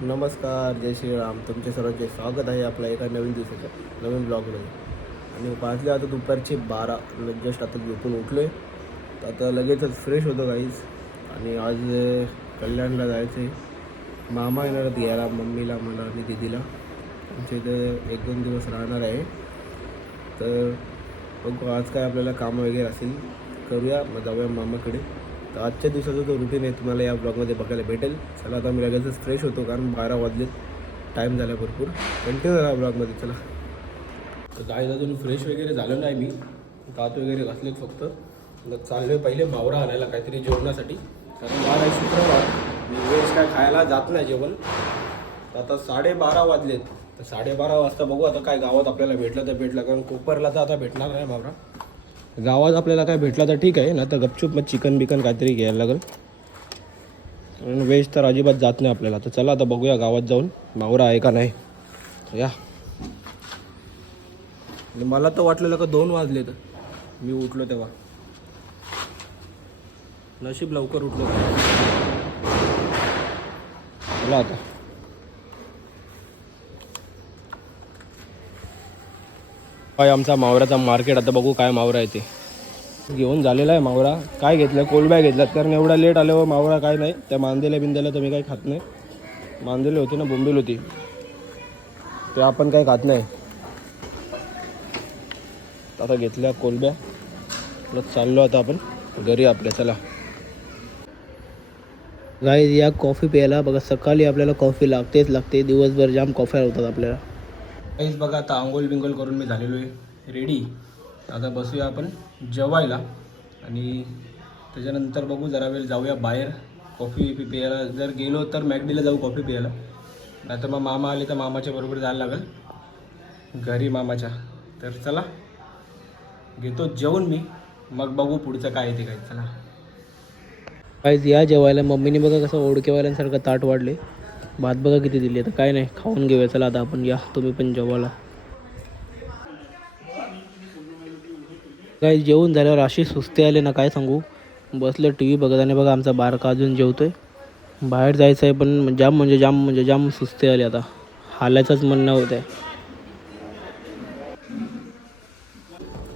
नमस्कार, जय श्रीराम. तुमचे सर्वांचे स्वागत आहे आपल्या एका नवीन दिवसाच्या नवीन ब्लॉगमध्ये. आणि वाजले आता दुपारचे 12. जस्ट आता झोपून उठलो आहे. तर आता लगेचच फ्रेश होतो काहीच. आणि आज कल्याणला जायचं आहे. मामा येणार आहेत घ्यायला मम्मीला, मला आणि दीदीला. आमच्या इथं 1-2 दिवस राहणार आहे. तर बघू आज काय आपल्याला कामं वगैरे असेल करूया, मग जाऊया मामाकडे. तर आजच्या दिवसाचा जो रुटीन आहे तुम्हाला या ब्लॉगमध्ये बघायला भेटेल. चला आता मी लगेचच फ्रेश होतो, कारण 12 वाजलेत, टाईम झाला भरपूर. कंटिन्यू राहा ब्लॉगमध्ये. चला. तर काय अजून फ्रेश वगैरे झालं नाही मी, दात वगैरे घासलेत फक्त. चाललो आहे पहिले मावरा आणायला काहीतरी जेवणासाठी, कारण वार आहे शुक्रवार. मी वेळेस काय खायला जात नाही जेवण. तर आता 12:30 वाजलेत. तर 12:30 वाजता बघू आता काय गावात आपल्याला भेटलं तर भेटलं, कारण कोपरला तर आता भेटणार नाही मावरा. गावात आपल्याला काय भेटला तर ठीक आहे ना, तर गपचूप मग चिकन बिकन काहीतरी घ्यायला लागेल, कारण व्हेज तर अजिबात जात नाही आपल्याला. तर चला आता बघूया गावात जाऊन मावरा आहे का नाही. या. मला तर वाटलेलं का 2 वाजले तर मी उठलो तेव्हा. नशीब लवकर उठलो. चला आता. काय आमचा मावराचा मार्केट. आता बघू काय मावरा आहे ते. घेऊन झालेला आहे मावरा. काय घेतलं, कोलब्या घेतल्यात, कारण एवढा लेट आल्यावर मावरा काय नाही. त्या मांदेल्या बिंदेल्या तर मी काही खात नाही. मांदेली होती ना, बोंबील होती, ते आपण काही खात नाही. आता घेतल्या कोलब्या. चाललो आता आपण घरी आपल्या. चला गाईज, या कॉफी प्यायला बघा. सकाळी आपल्याला कॉफी लागते. दिवसभर जाम कॉफ्या होतात आपल्याला. काहीच बघा, आता आंघोळ बिंगोल करून मी झालेलो आहे रेडी. आता बसूया आपण जेवायला, आणि त्याच्यानंतर बघू जरा वेळ जाऊया बाहेर कॉफी प्यायला. जर गेलो तर मॅकडीला जाऊ कॉफी प्यायला, नाही तर मग मामा आले तर मामाच्या बरोबर जायला लागेल घरी मामाच्या. तर चला घेतो जेवण मी, मग बघू पुढचं काय ते काय. चला काहीच या जेवायला. मम्मीने बघा कसं ओळखेवाल्यांसारखं ताट वाढले. भात बघा किती दिली. आता काय नाही, खाऊन घेऊया. चला आता आपण, या तुम्ही पण जेवायला. काय जेवून झाल्यावर अशी सुस्ती आले ना, काय सांगू. बसलं टी व्ही बघत, आणि बघा आमचा बारका अजून जेवतोय. बाहेर जायचं आहे पण जाम सुस्ती आली. आता हालायचंच म्हणणं होत आहे.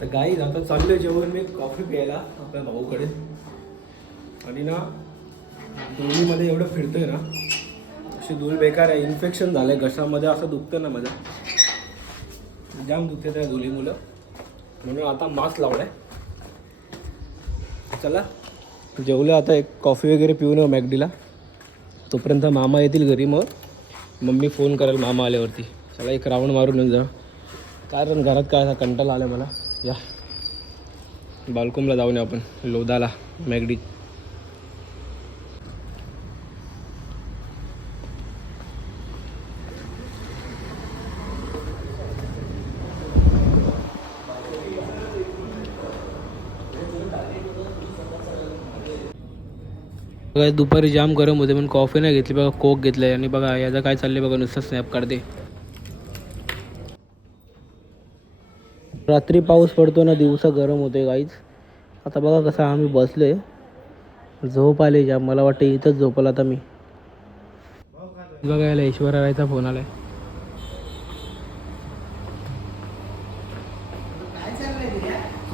तर गाईज आता चाललं जेवण मी कॉफी प्यायला आपल्या भाऊकडे. आणि ना दोन्हीमध्ये एवढं फिरतोय ना, अशी धूळ बेकार आहे. इन्फेक्शन झालं आहे घशामध्ये, असं दुखतं ना माझं, जाम दुखते त्या धुलीमुळं. म्हणून आता मास्क लावलाय. चला जेवलं आता, एक कॉफी वगैरे पिऊन येऊ मॅकडीला. तोपर्यंत मामा येतील घरी, मग मम्मी फोन करेल मामा आल्यावरती. चला एक राऊंड मारून येऊन जा, कारण घरात काय असा कंटाळा आला मला. या बाल्कोमला जाऊन आपण लोधाला मॅगडी. बघा दुपारी जाम गरम होते, पण कॉफी नाही घेतली बघा, कोक घेतलं आहे. आणि बघा याचं काय चाललं आहे बघा, नुसतं स्नॅप काढते. रात्री पाऊस पडतो ना, दिवसा गरम होते गाईज. आता बघा कसं आम्ही बसलो आहे, झोप आली जाम. मला वाटतं इथंच झोपल आता मी. बघा याला ऐश्वर्या रायचा फोन आलाय.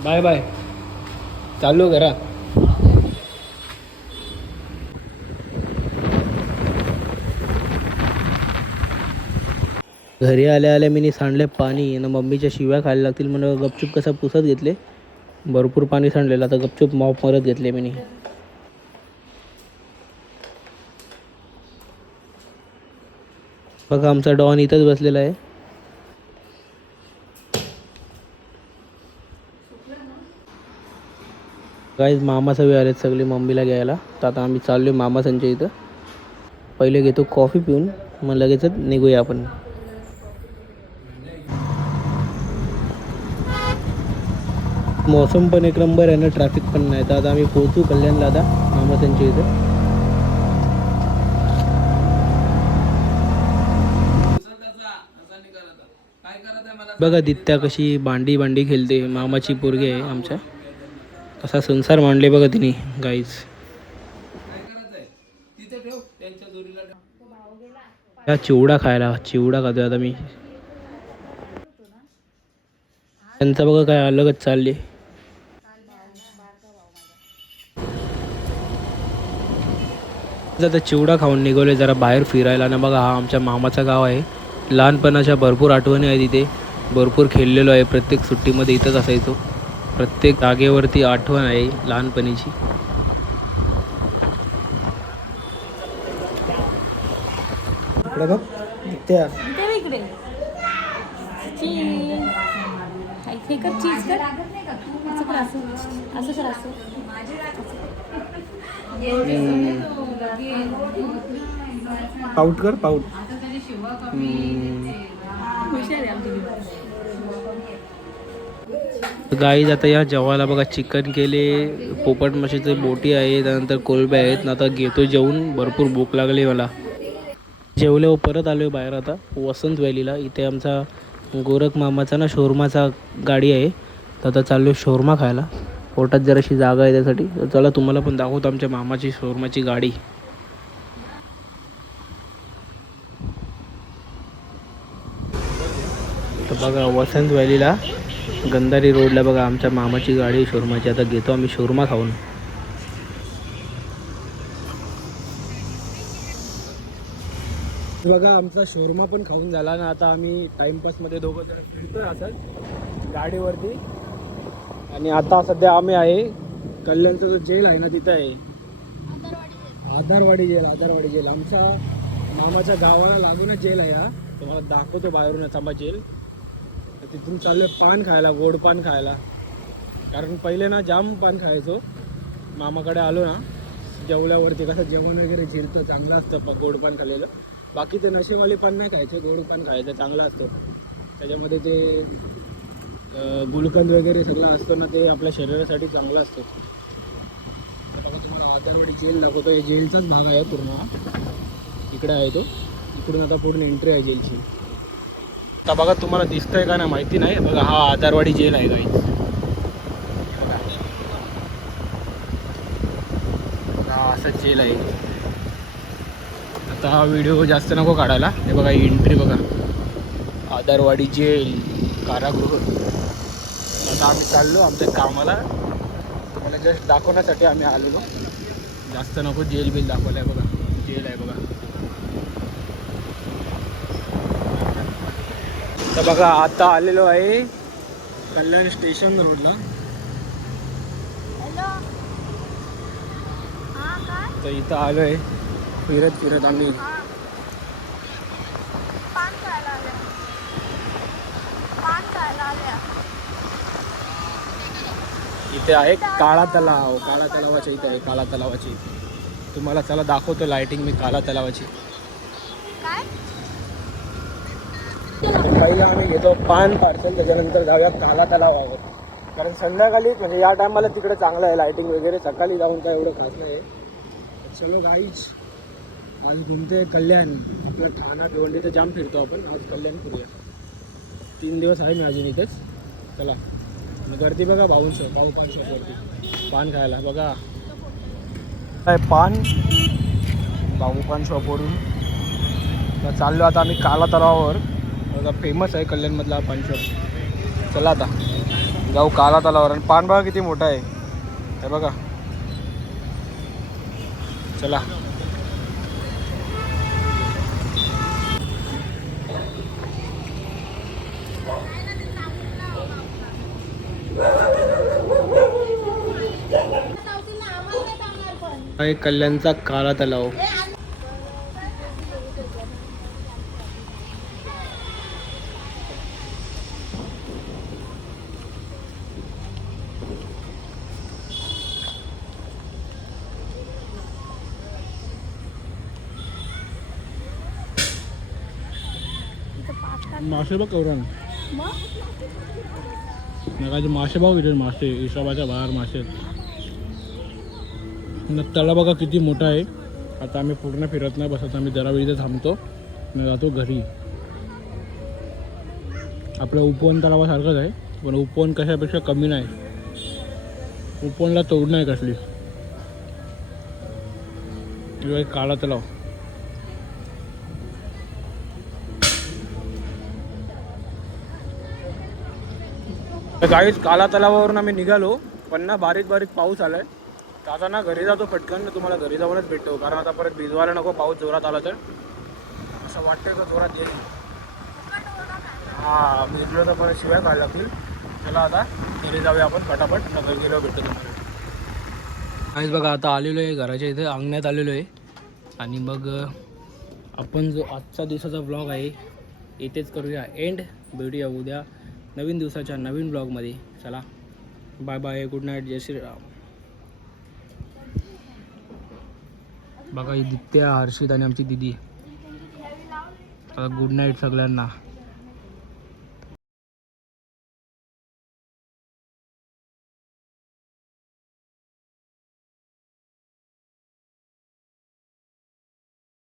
बाय बाय, चाललो घरा. घरी आल्या आल्या मी सांडले पाणी, आणि मम्मीच्या शिव्या खायला लागतील म्हणून गपचूप कसं पुसत घेतले. भरपूर पाणी सांडलेलं, आता गपचूप मॉप मारत घेतले मी. बघा आमचा डॉन इथंच बसलेला आहे. गाईज मामाचा वेळ आलेत सगळे मम्मीला घ्यायला. तर आता आम्ही चाललो मामासांच्या इथं. पहिले घेतो कॉफी पिऊन, मग लगेचच निघूया आपण. मौसम पण एक नंबर आहे ना, ट्रॅफिक पण नाही. तर आता आम्ही पोहोचू कल्याणला आता मामासांच्या इथं. बघा दित्या कशी भांडी खेळते. मामाची पोरगी आहे आमच्या. कसा संसार मांडले बघा तिने गाईज. या चिवडा खायला, चिवडा खातोय आता मी. त्यांचं बघा काय अलगच चालले. आता चिवडा खाऊन निघवले जरा बाहेर फिरायला ना. बघा हा आमच्या मामाचं गाव आहे. लहानपणाच्या भरपूर आठवणी आहेत इथे. भरपूर खेळलेलो आहे. प्रत्येक सुट्टीमध्ये इथंच असायचो. प्रत्येक जागेवरती आठवण आहे लहानपणीची. इकडे बघ त्या इकडे हे कर, चीज कर, असं कर, असं कर, असं पाऊट कर, पाऊट. गाईज आता या जेवायला बघा चिकन केले, पोपट माशीचे बोटी आहे, त्यानंतर कोलबे आहेत. आता घेतो जेवून. भरपूर भूक लागली मला. जेवले व परत आलो बाहेर आता वसंत व्हॅलीला. इथे आमचा गोरख मामाचा ना शोरमाचा गाडी आहे. तर आता चाललो शोरमा खायला. पोटात जराशी जागा आहे त्यासाठी. तर चला तुम्हाला पण दाखवतो आमच्या मामाची शोरमाची गाडी. तर बघा वसंत व्हॅलीला गंधारी रोडला बघा आमच्या मामाची गाडी शोरमाची. आता घेतो आम्ही शोरमा खाऊन. बघा आमचा शोरमा पण खाऊन झाला ना. आता आम्ही टाइमपासमध्ये दोघं जण फिरतोय असंच गाडीवरती. आणि आता सध्या आम्ही आहे कल्याणचा जो जेल आहे ना तिथं आहे. आधारवाडी जेल, आधारवाडी जेल आमच्या मामाच्या गावाला लागूनच जेल आहे हा. तुम्हाला दाखवतो बाहेरूनच आंबा जेल. तर तिथून चाललो पान खायला, गोड पान खायला. कारण पहिले ना जाम पान खायचो. मामाकडे आलो ना जेवल्यावरती कसं जेवण वगैरे जिरतं, चांगलं असतं गोड पान खाल्लेलं. बाकी ते नशेवाले पान नाही खायचे, गोड पान खायचं चांगलं असतं. त्याच्यामध्ये ते गुलकंद वगैरे सगळं असतं ना, ते आपल्या शरीरासाठी चांगलं असतं. आता तुम्हाला आधारवाडी जेल दाखवतो. हे जेलचाच भाग आहे पूर्ण. इकडे आहे तो. इकडून आता पूर्ण एंट्री आहे जेलची. आता बघा तुम्हाला दिसतंय का ना माहिती नाही. बघा हा आधारवाडी जेल आहे गाईस. हा असं जेल आहे. आता हा व्हिडिओ जास्त नको काढायला. हे बघा एंट्री बघा, आधारवाडी जेल कारागृह. आता आम्ही चाललो आमच्या कामाला. तुम्हाला जस्ट दाखवण्यासाठी आम्ही आलेलो. जास्त नको. जेल बिल दाखवलं आहे बघा. जेल आहे बघा. तर बघा आता आलेलो आहे कल्याण स्टेशन रोडला. तर इथं आलो आहे फिरत फिरत आम्ही. इथे आहे काळा तलाव. काळा तलावाच्या इथे आहे, काळा तलावाची. तुम्हाला चला दाखवतो लाइटिंग मी काळा तलावाची. पहिला आम्ही घेतो पान पार्सल, त्याच्यानंतर जाऊया काला तलावावर. कारण संध्याकाळी म्हणजे या टायमाला तिकडे चांगलं आहे लाइटिंग वगैरे. सकाळी जाऊन काय एवढं खास नाही आहे. चलो गाईज आज घुमते कल्याण. आपला ठाणा भिवंडी तर जाम फिरतो आपण. आज कल्याण फिरूया. 3 दिवस आहे मी अजून इथेच. चला. गर्दी बघा भाऊंचं पान शॉपवरती पान खायला. बघा काय पान भाऊ पान शॉपवरून. तर चाललो आता आम्ही काला तलावावर. बघा फेमस आहे कल्याणमधला पान शॉप. चला आता जाऊ काला तलावावर. आणि पान बघा किती मोठा आहे हे बघा. चला. आहे कल्याणचा काळा तलाव. मासे बघ कवरण. नकाचे मासे भाव इथे. मासे हिशोबाच्या बाहेर मासे. तळा बघा किती मोठा आहे. आता आम्ही पूर्ण फिरत नाही बसत. आम्ही जरा वेळ इथे थांबतो आणि जातो घरी. आपल्या उपवन तलावासारखंच आहे, पण उपवन कशापेक्षा कमी नाही. उपवनला तोड नाही कसली. काळा तलाव. तर गाईच काला तलावावरून आम्ही निघालो, पण ना बारीक बारीक पाऊस आलाय. तर आता ना घरी जातो पटकन, ना तुम्हाला घरी जाऊनच भेटतो, कारण आता परत भिजवायला नको पाऊस जोरात आला तर. असं वाटतंय का जोरात येईल. हां भिजलो तर परत शिवाय खायला लागतील. चला आता घरी जाऊया आपण फटाफट, घरी गेल्यावर भेटतो तुम्हाला. काहीच बघा आता आलेलो आहे घराच्या इथे, अंगणात आलेलो आहे. आणि मग आपण जो आजचा दिवसाचा ब्लॉग आहे इथेच करूया एंड. भेटूया उद्या नवीन दिवसाच्या नवीन ब्लॉगमध्ये. चला बाय बाय, गुड नाईट, जय श्रीराम. बघा ही दित्या, हर्षित आणि आमची दिदी. गुड नाईट सगळ्यांना.